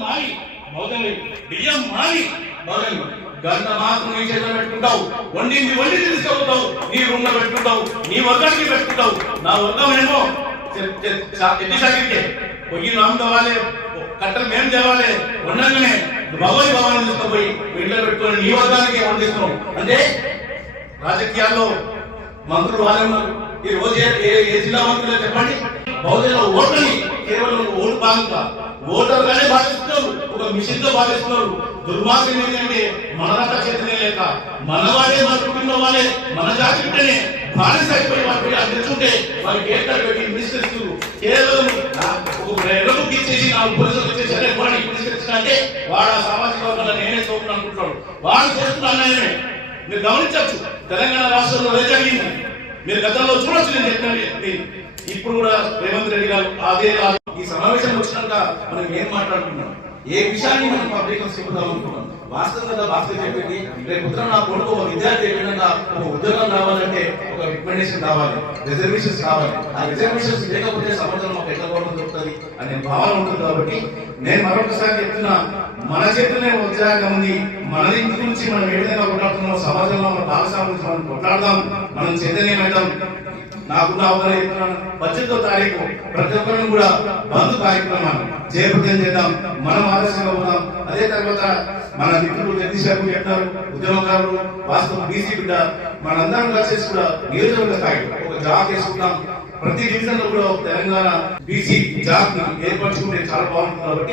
మారి బహుజనులు బియ్యం మారి బహుజనులు గంట మాత్రం నీ చేతిలో పెట్టుకుంటావు. వండింది వండి తీసుకెళ్తావు నీ రూమ్లో పెట్టుకుంటావు. నీ వర్గానికి పెట్టుకుంటావు. నా వర్గం ఏమో? ఎన్ని సాగితే పొయ్యి రామ్ తవ్వాలి కట్టలు మేం తేవాలి. ఉండగానే భగవతి భవనం తీసుకుపోయి ఇంట్లో పెట్టుకొని నీ వర్గానికి వండిస్తున్నావు అంటే రాజకీయాల్లో మంత్రులు వాళ్ళే ఉన్నారు. ఈ రోజు ఏ- ఏ- జిల్లా మంత్రులు చెప్పండి? బహుజన ఓట్లని కేవలం ఒక ఓటు భాగంగా ఓటర్గానే భావిస్తున్నారు ఒక మిషన్తో భావిస్తున్నారు దుర్మార్గం ఏంటంటే మన రక చేతనే లేక మన వాడే మన కుటుంబం వాళ్ళే మన జాతి బిడ్డనే బానిస అయిపోయి వారికి అందిస్తుంటే వారికి ఏం పెట్టి మినిస్టర్స్ కేవలం ఒక ఎర్రకు తీసేసి నాలుగు పోలీసులు వచ్చేసి వాడిని మినిస్టర్ అంటే వాడు ఆ సామాజిక వర్గంలో నేనే చూపుతాను అనుకుంటున్నాడు. వాడు చేస్తున్న అన్యాయమే. మీరు గమనించవచ్చు తెలంగాణ రాష్ట్రంలో ఏం జరిగింది? మీరు గతంలో చూడొచ్చు నేను చెప్పినది ఇప్పుడు కూడా రేవంత్ రెడ్డి గారు అదే ఈ సమావేశం వచ్చినాక మనం ఏం మాట్లాడుకున్నాం? ఏ విషయాన్ని మనం పబ్లిక్ చెప్పుదాం అనుకున్నాం? వాస్తవంగా భాస్కర్ చెప్పింది రేపు ఉత్తరం నా కొడుకు ఒక విద్యార్థి ఏమైనా ఒక ఉద్యోగం రావాలంటే ఒక రికమెండేషన్ రావాలి రిజర్వేషన్స్ రావాలి. ఆ రిజర్వేషన్స్ లేకపోతే సమాజంలో మాకు ఎట్లా గౌరవం దొరుకుతుంది అనే భావన ఉంటుంది కాబట్టి నేను మరొకసారి చెప్తున్నా మన చేతిలోనే ఉద్యోగం ఉంది. మన ఇంటి నుంచి మనం ఏ విధంగా కొట్లాడుతున్నాం సమాజంలో మన భాగస్వామి మనం కొట్లాడదాం. మనం చైతన్యమైదాం నాకున్న అవగాహన పద్దెనిమిదో తారీఖు ప్రతి ఒక్కరిని కూడా బంధు కార్యక్రమాన్ని జయప్రదం చేద్దాం. మనం ఆదర్శంగా ఉన్నాం అదే తర్వాత మన మిత్రులు జగదీష్ చెప్తారు ఉద్యోగకారులు వాస్తవం బీసీ బిడ్డ మనందరం కలిసేసి కూడా నియోజకవర్గ స్థాయి ఒక జాబ్ చేసుకుంటాం ప్రతి డివిజన్లో కూడా తెలంగాణ బీసీ జాబ్ ఏర్పరచుకుంటే చాలా బాగుంటుంది కాబట్టి